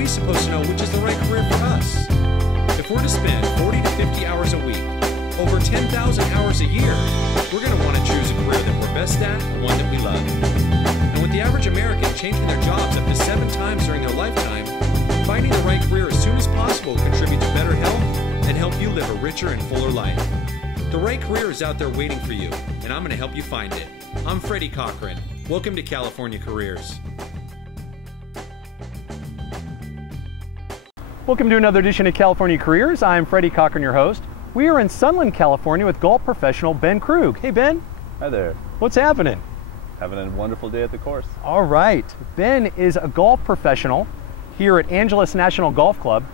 we supposed to know which is the right career for us? If we're to spend 40 to 50 hours a week, over 10,000 hours a year, we're going to want to choose a career that we're best at and one that we love. And with the average American changing their jobs up to 7 times during their lifetime, finding the right career as soon as possible will contribute to better health and help you live a richer and fuller life. The right career is out there waiting for you, and I'm going to help you find it. I'm Freddy Cochran. Welcome to California Careers. Welcome to another edition of California Careers. I'm Freddy Cochran, your host. We are in Sunland, California with golf professional Ben Krug. Hey, Ben. Hi there. What's happening? Having a wonderful day at the course. All right. Ben is a golf professional here at Angeles National Golf Club.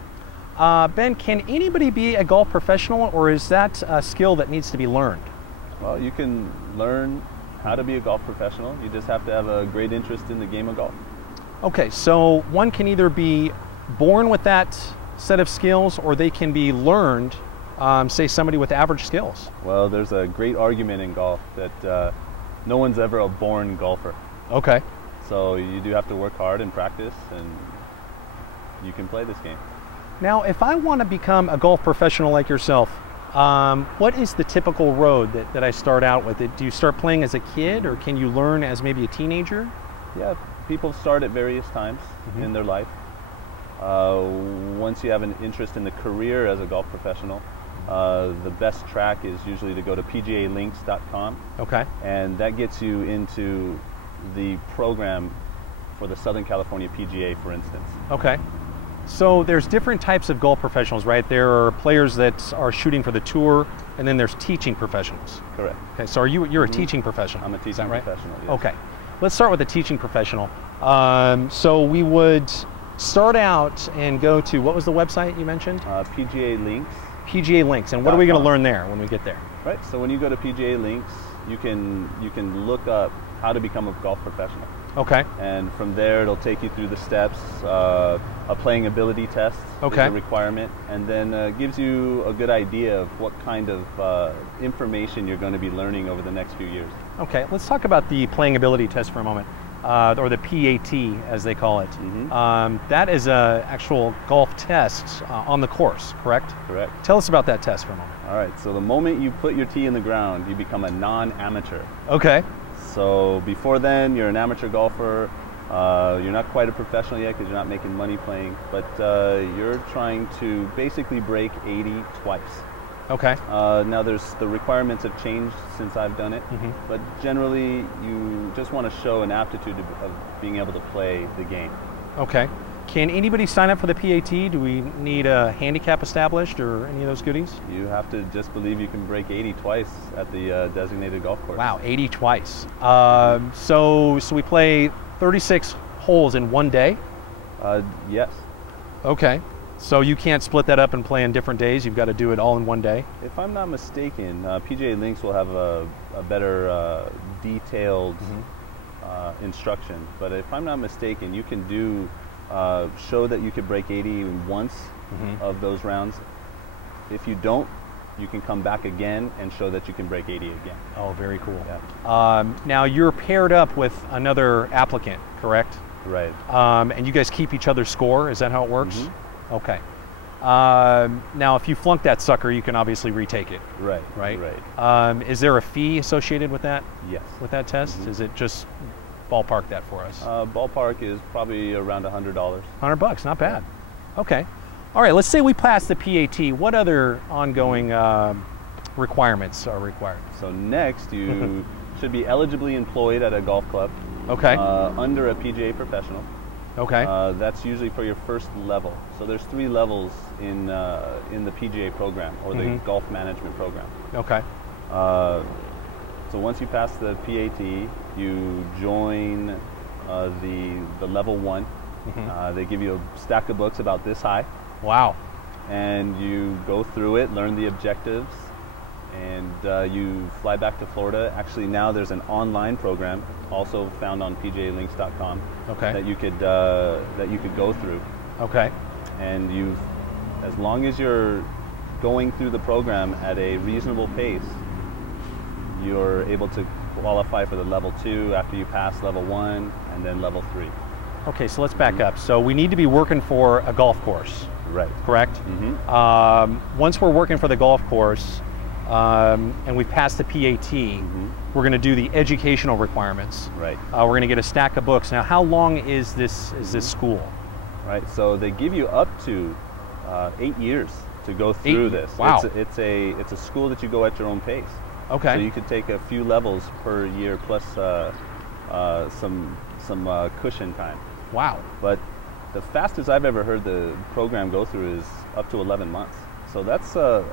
Ben, can anybody be a golf professional, or is that a skill that needs to be learned? Well, you can learn how to be a golf professional. You just have to have a great interest in the game of golf. Okay, so one can either be born with that set of skills, or they can be learned, say somebody with average skills. Well, there's a great argument in golf that no one's ever a born golfer. Okay. So you do have to work hard and practice, and you can play this game. Now, if I want to become a golf professional like yourself, what is the typical road that I start out with? Do you start playing as a kid, or can you learn as maybe a teenager? Yeah, people start at various times in their life. Once you have an interest in the career as a golf professional, the best track is usually to go to pgalinks.com. Okay. And that gets you into the program for the Southern California PGA, for instance. Okay. So there's different types of golf professionals, right? There are players that are shooting for the tour, and then there's teaching professionals. Correct. Okay, so you're a teaching professional? I'm a teaching professional, yes. Okay. Let's start with the teaching professional. So we would start out and go to, what was the website you mentioned? PGA Links. PGA Links, and what are we going to learn there when we get there? Right, so when you go to PGA Links, you can look up how to become a golf professional. Okay. And from there, it'll take you through the steps. A playing ability test is a requirement, and then gives you a good idea of what kind of information you're going to be learning over the next few years. Okay, let's talk about the playing ability test for a moment, or the PAT as they call it. That is an actual golf test on the course, correct? Correct. Tell us about that test for a moment. All right, so the moment you put your tee in the ground, you become a non-amateur. Okay. So before then, you're an amateur golfer. You're not quite a professional yet because you're not making money playing, but you're trying to basically break 80 twice. Okay. Now the requirements have changed since I've done it, but generally you just want to show an aptitude of being able to play the game. Okay. Can anybody sign up for the PAT? Do we need a handicap established or any of those goodies? You have to just believe you can break 80 twice at the designated golf course. Wow, 80 twice. So we play 36 holes in one day? Yes. Okay. So you can't split that up and play on different days? You've got to do it all in one day? If I'm not mistaken, PGA Links will have a better detailed instruction. But if I'm not mistaken, you can do show that you could break 80 once of those rounds. If you don't, you can come back again and show that you can break 80 again. Oh, very cool. Yeah. Now you're paired up with another applicant, correct? Right. And you guys keep each other's score? Is that how it works? Okay. Now if you flunk that sucker, you can obviously retake it. Right. Right? Right. Is there a fee associated with that? Yes. With that test? Is it just ballpark that for us? Ballpark is probably around $100. $100, not bad. Yeah. Okay. All right, let's say we pass the PAT. What other ongoing requirements are required? So next, you should be eligibly employed at a golf club. Okay. Under a PGA professional. Okay. That's usually for your first level. So there's 3 levels in the PGA program, or the golf management program. Okay. So once you pass the PAT, you join the level 1. They give you a stack of books about this high. Wow. And you go through it, learn the objectives, and you fly back to Florida. Actually, now there's an online program, also found on pgalinks.com, that you could go through. Okay. And as long as you're going through the program at a reasonable pace, you're able to qualify for the level 2 after you pass level 1 and then level 3. Okay, so let's back up. So we need to be working for a golf course. Right. Correct? Once we're working for the golf course and we've passed the PAT, we're going to do the educational requirements. Right. We're going to get a stack of books. Now, how long is this school? Right. So they give you up to 8 years to go through this. Wow. It's a school that you go at your own pace. Okay. So you could take a few levels per year plus some cushion time. Wow. But the fastest I've ever heard the program go through is up to 11 months. So that's a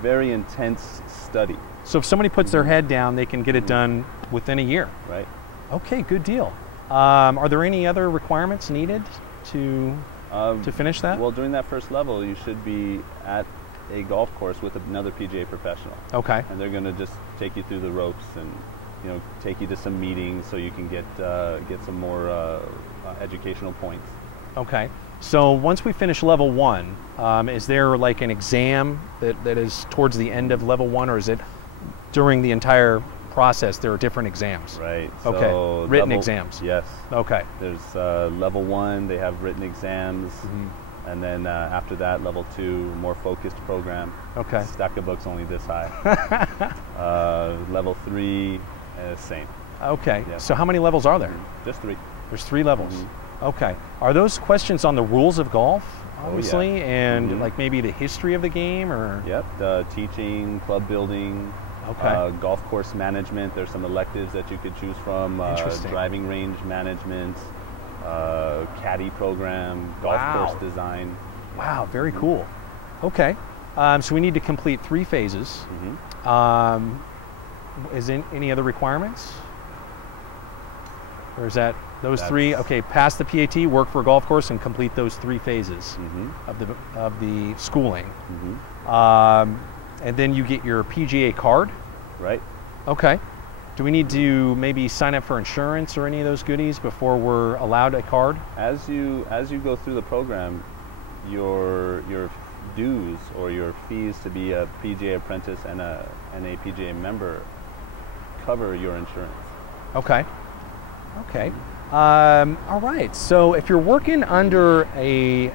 very intense study. So if somebody puts their head down, they can get it done within a year. Right. Okay, good deal. Are there any other requirements needed to finish that? Well, during that first level, you should be at a golf course with another PGA professional. Okay. And they're going to just take you through the ropes and take you to some meetings so you can get some more educational points. Okay. So once we finish level 1, is there like an exam that is towards the end of level 1, or is it during the entire process there are different exams? Right. Okay. So written exams. Yes. Okay. There's level 1, they have written exams. And then after that, level 2, more focused program. Okay. Stack of books only this high. Level 3, same. Okay. Yeah. So how many levels are there? Just 3. There's 3 levels. Okay. Are those questions on the rules of golf, obviously, and like maybe the history of the game, or? Yep. Teaching, club building. Okay. Golf course management. There's some electives that you could choose from. Interesting. Driving range management. Caddy program, golf course design. Wow, very cool. Okay, so we need to complete 3 phases. Is there any other requirements? Or is that those 3? Okay, pass the PAT, work for a golf course, and complete those 3 phases of the schooling. And then you get your PGA card. Right. Okay. Do we need to maybe sign up for insurance or any of those goodies before we're allowed a card? As you go through the program, your dues or your fees to be a PGA apprentice and a PGA member cover your insurance. Okay. Okay. All right. So if you're working under a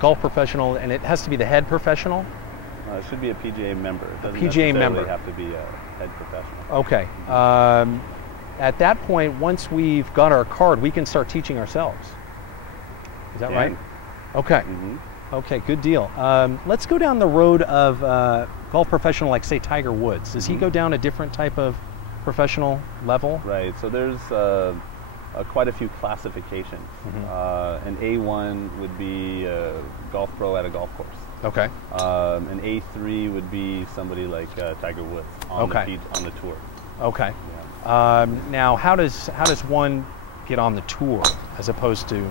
golf professional, and it has to be the head professional? It should be a PGA member. It doesn't PGA member. have to be a head professional. Okay. At that point, once we've got our card, we can start teaching ourselves. Is that right? Okay. Okay, good deal. Let's go down the road of golf professional, like say Tiger Woods. Does he go down a different type of professional level? Right. So there's quite a few classifications. An A1 would be a golf pro at a golf course. Okay. An A3 would be somebody like Tiger Woods on the tour. Okay. Yeah. Now, how does one get on the tour as opposed to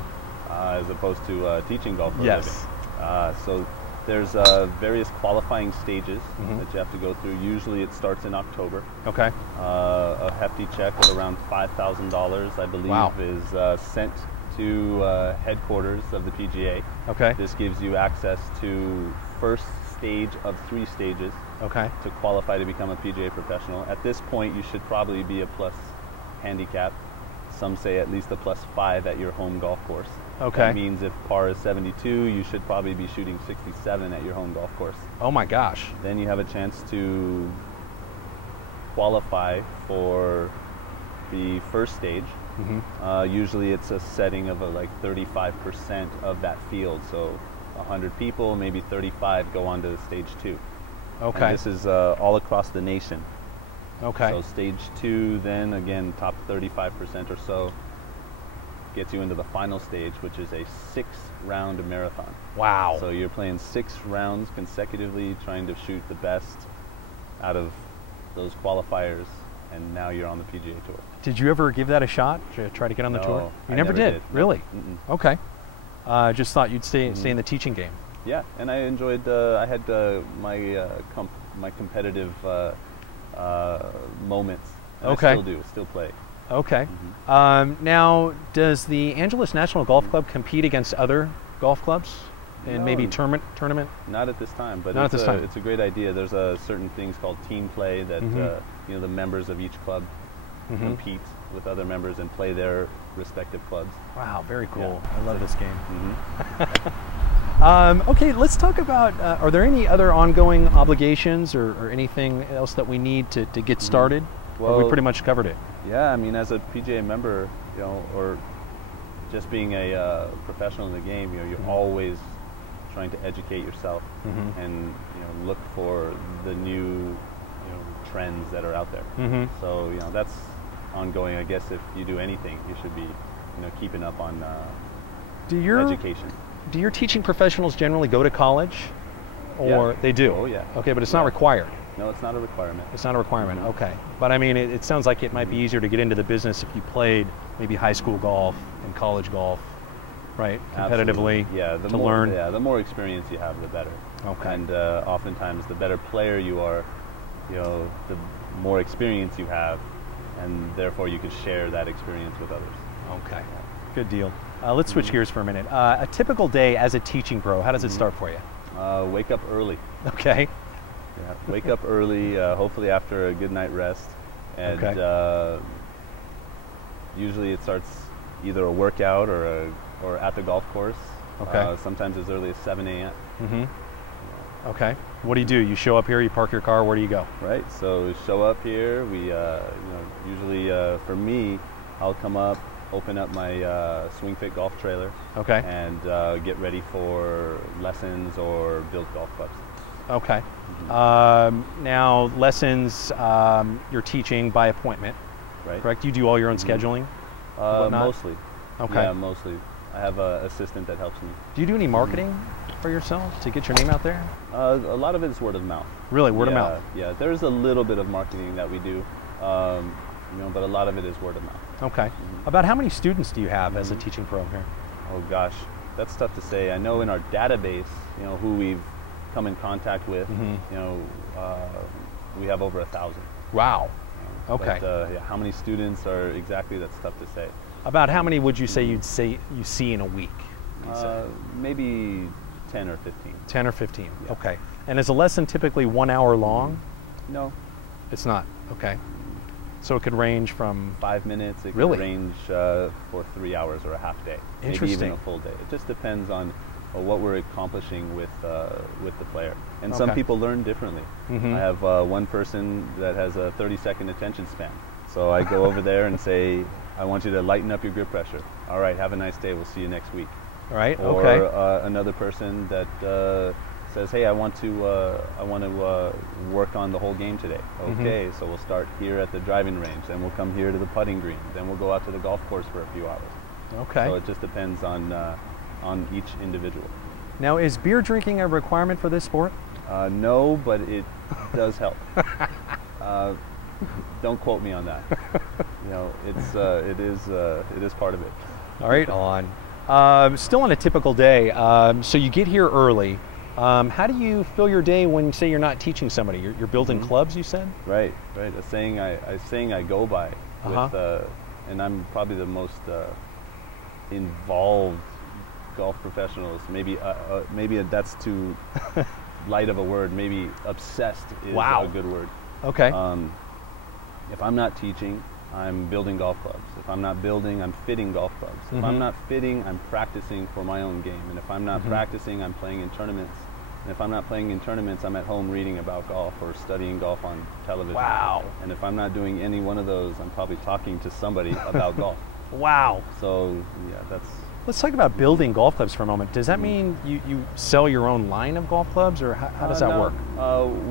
teaching golf for a yes. living? So there's various qualifying stages that you have to go through. Usually it starts in October. Okay. A hefty check of around $5,000, I believe, is sent to headquarters of the PGA. Okay. This gives you access to first stage of 3 stages. Okay. To qualify to become a PGA professional. At this point, you should probably be a plus handicap. Some say at least a +5 at your home golf course. Okay. That means if par is 72, you should probably be shooting 67 at your home golf course. Oh my gosh. Then you have a chance to qualify for the first stage. Usually it's a setting of like 35% of that field. So 100 people, maybe 35 go on to stage 2. Okay. And this is all across the nation. Okay. So stage 2, then again, top 35% or so gets you into the final stage, which is a 6-round marathon. Wow. So you're playing 6 rounds consecutively, trying to shoot the best out of those qualifiers, and now you're on the PGA Tour. Did you ever give that a shot to try to get on the tour? You never did? Really? Okay. Just thought you'd stay in the teaching game. Yeah, and I enjoyed. I had my competitive moments. And I still do. Still play. Okay. Now, does the Angeles National Golf Club compete against other golf clubs and maybe tournament? Not at this time, but it's a great idea. There's certain things called team play that the members of each club compete with other members and play their respective clubs. Wow, very cool. Yeah. I love this game. Mm-hmm. Okay, let's talk about, are there any other ongoing obligations or anything else that we need to get started? Well, or we pretty much covered it? Yeah, I mean, as a PGA member, you know, or just being a professional in the game, you know, you're always trying to educate yourself and, you know, look for the new, you know, trends that are out there. So, you know, that's ongoing. I guess if you do anything, you should be, you know, keeping up on education. Do your teaching professionals generally go to college? Or they do? Oh, yeah. Okay, but it's not required. No, it's not a requirement. It's not a requirement, okay. But I mean, it sounds like it might be easier to get into the business if you played maybe high school golf and college golf, right? Competitively, yeah, to learn. Yeah, the more experience you have, the better. Okay. And oftentimes, the better player you are, you know, the more experience you have, and therefore you can share that experience with others. Okay, good deal. Let's switch gears for a minute. A typical day as a teaching pro, how does it start for you? Wake up early. Okay. Yeah, wake up early, hopefully after a good night rest, and usually it starts either a workout or at the golf course. Okay. Sometimes as early as 7 a.m. Okay. What do? You show up here, you park your car, where do you go? Right. So show up here. We, you know, usually for me, I'll come up, open up my Swing Fit golf trailer. Okay. And get ready for lessons or build golf clubs. Okay. Now, lessons, you're teaching by appointment, right? Correct? You do all your own scheduling? Mostly. Okay. Yeah, mostly. I have an assistant that helps me. Do you do any marketing for yourself to get your name out there? A lot of it is word of mouth. Really, word of mouth? Yeah, there's a little bit of marketing that we do, you know, but a lot of it is word of mouth. Okay. About how many students do you have as a teaching pro here? Oh gosh, that's tough to say. I know in our database, you know, who we've come in contact with, you know, we have over 1,000. Wow. Okay. But, yeah, how many students are exactly, that's tough to say. About how many would you say you see in a week? Maybe 10 or 15. 10 or 15. Yeah. Okay. And is a lesson typically 1 hour long? No. It's not. Okay. So it could range from 5 minutes. It really? could range for 3 hours or a half day. Interesting. Maybe even a full day. It just depends on what we're accomplishing with the player. And some people learn differently. I have one person that has a 30-second attention span. So I go over there and say, I want you to lighten up your grip pressure. All right, have a nice day. We'll see you next week. All right. Or another person that says, hey, I want to work on the whole game today. Okay, so we'll start here at the driving range, then we'll come here to the putting green, then we'll go out to the golf course for a few hours. Okay. So it just depends on each individual. Now, is beer drinking a requirement for this sport? No, but it does help. Don't quote me on that. You know, it is part of it. All right, on. Still on a typical day, so you get here early. How do you fill your day when, say, you're not teaching somebody? You're building clubs, you said? Right. A saying I go by, with, and I'm probably the most involved golf professionals. Maybe that's too light of a word. Maybe obsessed is a good word. Okay. If I'm not teaching, I'm building golf clubs. If I'm not building, I'm fitting golf clubs. If I'm not fitting, I'm practicing for my own game. And if I'm not practicing, I'm playing in tournaments. And if I'm not playing in tournaments, I'm at home reading about golf or studying golf on television. Wow. And if I'm not doing any one of those, I'm probably talking to somebody about golf. Wow. So, yeah, that's... Let's talk about building golf clubs for a moment. Does that mean you sell your own line of golf clubs, or how does that work?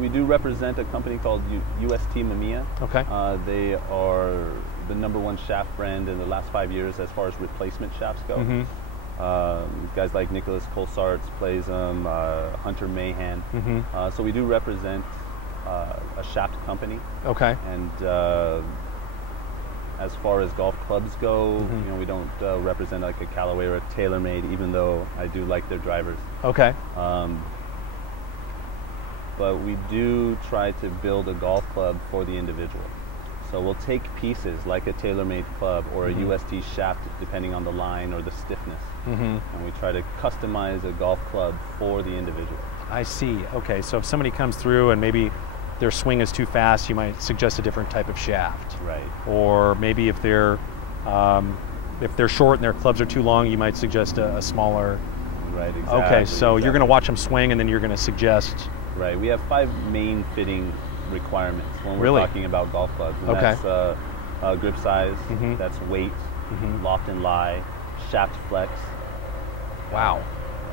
We do represent a company called UST Mamiya. Okay. They are the #1 shaft brand in the last 5 years as far as replacement shafts go. Guys like Nicholas Colsarts plays them, Hunter Mahan. So we do represent a shaft company. Okay. And as far as golf clubs go, you know, we don't represent like a Callaway or a TaylorMade, even though I do like their drivers. Okay. But we do try to build a golf club for the individual. So we'll take pieces like a TaylorMade club or a UST shaft, depending on the line or the stiffness, and we try to customize a golf club for the individual. I see. Okay, so if somebody comes through and maybe their swing is too fast, you might suggest a different type of shaft. Right. Or maybe if they're if they're short and their clubs are too long, you might suggest a smaller. Right, exactly. Okay, so you're going to watch them swing, and then you're going to suggest. Right, we have 5 main fitting requirements when we're Really? talking about golf clubs. And Okay. That's grip size, that's weight, loft and lie, shaft flex. Wow.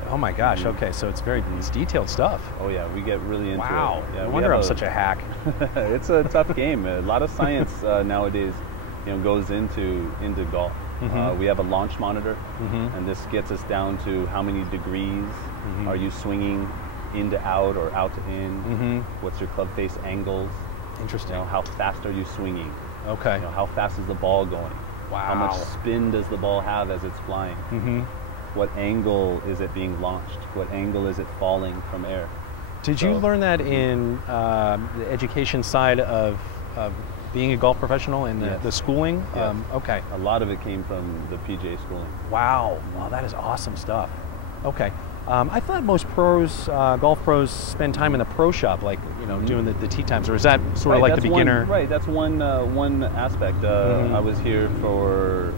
Oh my gosh. Okay, so it's it's detailed stuff. Oh yeah, we get really into Wow. it. Yeah, No wonder I'm such a hack. It's a tough game. A lot of science nowadays, goes into golf. We have a launch monitor, and this gets us down to how many degrees are you swinging in to out or out to in. What's your club face angles? Interesting. How fast are you swinging? Okay. How fast is the ball going? Wow. How much spin does the ball have as it's flying? What angle is it being launched? What angle is it falling from air? Did you learn that in the education side of being a golf professional and the schooling? Yes. Okay. A lot of it came from the PGA schooling. Wow. Wow, that is awesome stuff. Okay. I thought most pros, golf pros, spend time in the pro shop, like doing the tee times, or is that sort of like the beginner? That's one aspect. I was here for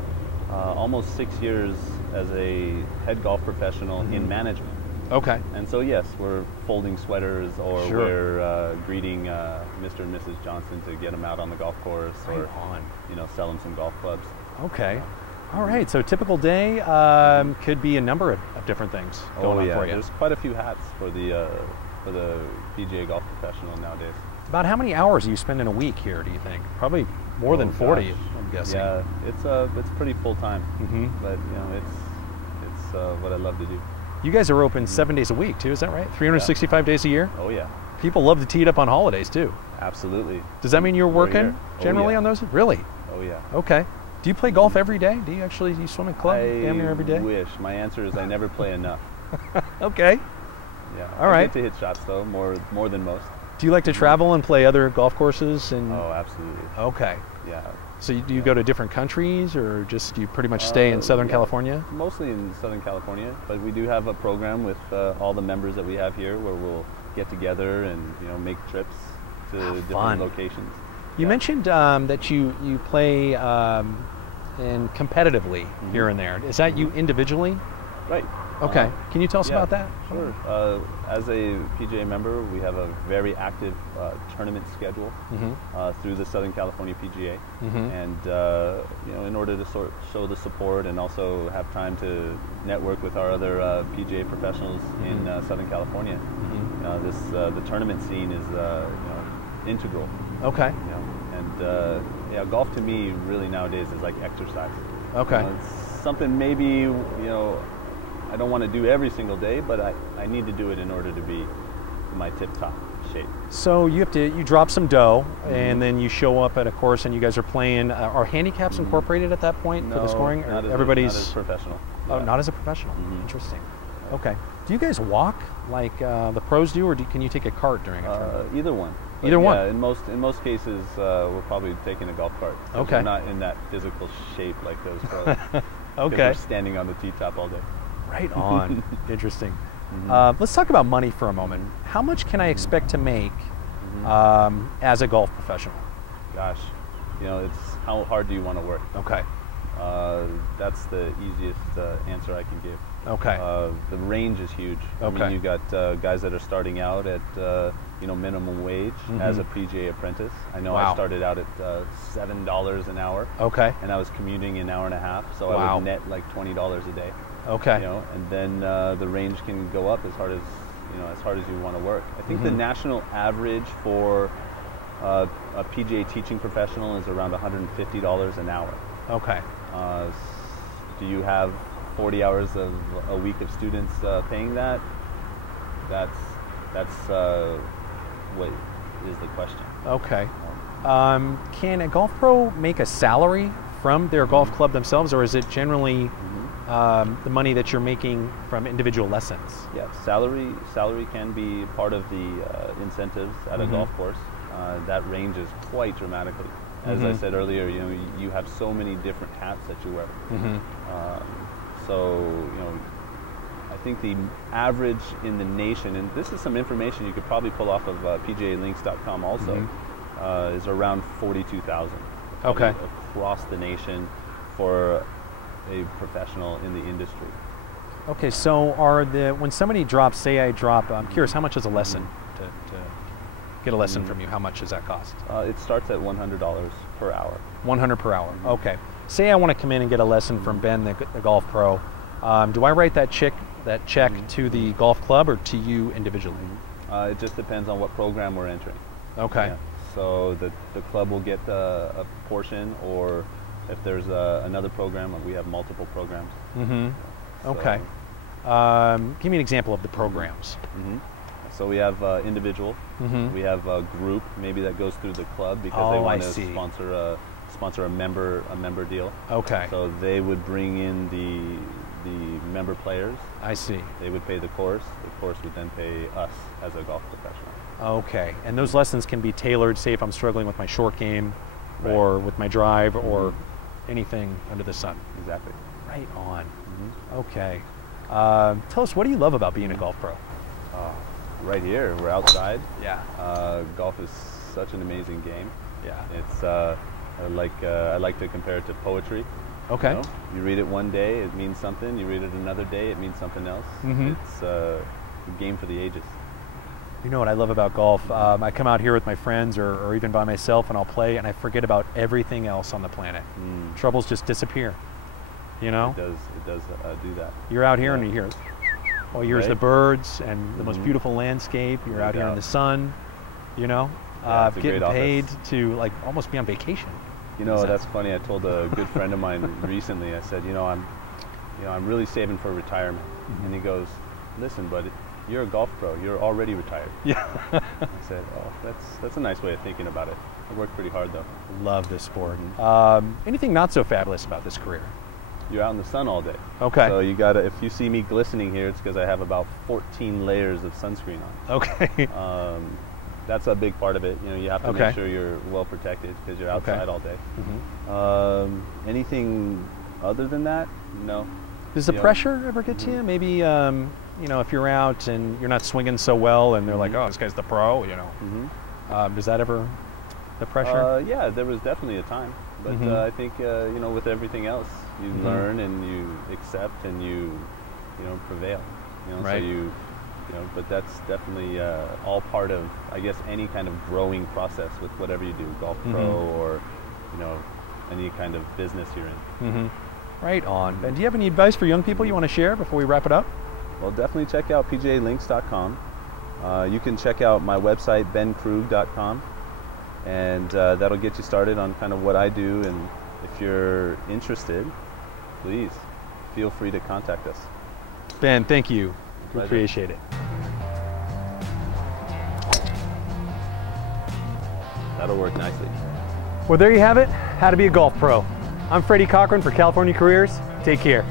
almost 6 years as a head golf professional in management. Okay. And so yes, we're folding sweaters, or we're greeting Mr. and Mrs. Johnson to get them out on the golf course, or sell them some golf clubs. Okay. All right. So typical day could be a number of different things going on for you. There's quite a few hats for the PGA golf professional nowadays. About how many hours do you spend in a week here, do you think? Probably more than 40, gosh. I'm guessing. Yeah, it's pretty full time. But it's what I love to do. You guys are open 7 days a week too, is that right? 365 days a year? Oh yeah. People love to tee it up on holidays too. Absolutely. Does that mean you're working generally on those? Really? Oh yeah. Okay. Do you play golf every day? Do you swim in club damn near every day? I wish. My answer is I never play enough. Okay. Yeah. All right. I get to hit shots though, more than most. Do you like to travel and play other golf courses? Oh, absolutely. Okay. Yeah. So do you go to different countries, or just do you pretty much stay in Southern California? Mostly in Southern California, but we do have a program with all the members that we have here where we'll get together and make trips to different locations. You mentioned that you play and competitively here and there. Is that you individually? Right. Okay. Can you tell us about that? Sure. As a PGA member, we have a very active tournament schedule through the Southern California PGA, and in order to show the support and also have time to network with our other PGA professionals in Southern California, the tournament scene is integral. Okay. And golf to me really nowadays is like exercise. Okay. It's something maybe I don't want to do every single day, but I need to do it in order to be in my tip-top shape. So you drop some dough, and then you show up at a course, and you guys are playing. Are handicaps incorporated at that point for the scoring? Not as everybody's not as professional. Oh, not as a professional. Interesting. Okay. Do you guys walk like the pros do, or can you take a cart during a tournament? Either one. Either one. In most cases, we're probably taking a golf cart. Okay. We're not in that physical shape like those pros. Okay. We're standing on the tee top all day. Right on. Interesting. Let's talk about money for a moment. How much can I expect to make as a golf professional? Gosh, it's how hard do you want to work? Okay. That's the easiest answer I can give. Okay. The range is huge. Okay. I mean, you got guys that are starting out at minimum wage as a PGA apprentice. I know I started out at $7 an hour. Okay. And I was commuting an hour and a half, so I would net like $20 a day. Okay. And then the range can go up as hard as you want to work. I think the national average for a PGA teaching professional is around $150 an hour. Okay. Do you have 40 hours of a week of students paying that? That's what is the question. Okay. Can a golf pro make a salary from their golf club themselves, or is it generally the money that you're making from individual lessons? Yeah, salary can be part of the incentives at a golf course. That ranges quite dramatically. As I said earlier, you have so many different hats that you wear. I think the average in the nation, and this is some information you could probably pull off of PGAlinks.com also, is around $42,000. Okay. Across the nation for a professional in the industry. Okay, so when somebody drops, say I drop, I'm curious, how much is a lesson to get a lesson from you? How much does that cost? It starts at $100 per hour. 100 per hour. Okay. Say I want to come in and get a lesson from Ben, the golf pro. Do I write that check to the golf club or to you individually? It just depends on what program we're entering. Okay. Yeah. So the club will get a portion, or if there's another program, we have multiple programs. Okay. Give me an example of the programs. So we have individual, we have a group, maybe that goes through the club because they want to sponsor a member deal. Okay. So they would bring in the member players. I see. They would pay the course. The course would then pay us as a golf professional. Okay. And those lessons can be tailored, say if I'm struggling with my short game, or with my drive, or anything under the sun. Exactly. Right on. Okay. Tell us, what do you love about being a golf pro? Right here, we're outside. Yeah. Golf is such an amazing game. Yeah. It's I like to compare it to poetry. Okay. You read it one day, it means something. You read it another day, it means something else. It's a game for the ages. You know what I love about golf? I come out here with my friends or even by myself, and I'll play, and I forget about everything else on the planet. Troubles just disappear. You know? It does do that. You're out here and you hear, here's the birds and the most beautiful landscape. You're out here in the sun, you know, getting paid to like almost be on vacation. You know, that's funny. I told a good friend of mine recently. I said, I'm really saving for retirement. And he goes, listen, buddy, you're a golf pro. You're already retired. Yeah. I said, oh, that's a nice way of thinking about it. I work pretty hard though. Love this sport. Anything not so fabulous about this career? You're out in the sun all day. Okay. So you gotta, if you see me glistening here, it's because I have about 14 layers of sunscreen on. Okay. That's a big part of it. You know, you have to make sure you're well protected because you're outside all day. Anything other than that? No. Does the pressure ever get to you? Maybe, you know, if you're out and you're not swinging so well and they're like, oh, this guy's the pro, you know. Does that ever, the pressure? Yeah, there was definitely a time. But I think, you know, with everything else, you learn and you accept and you prevail. You know, right. So but that's definitely all part of, I guess, any kind of growing process with whatever you do, golf pro or, any kind of business you're in. Right on. And do you have any advice for young people you want to share before we wrap it up? Well, definitely check out pgalinks.com. You can check out my website, benkrug.com. And that'll get you started on kind of what I do. And if you're interested, please feel free to contact us. Ben, thank you. We appreciate it. That'll work nicely. Well, there you have it. How to be a golf pro. I'm Freddy Cochran for California Careers. Take care.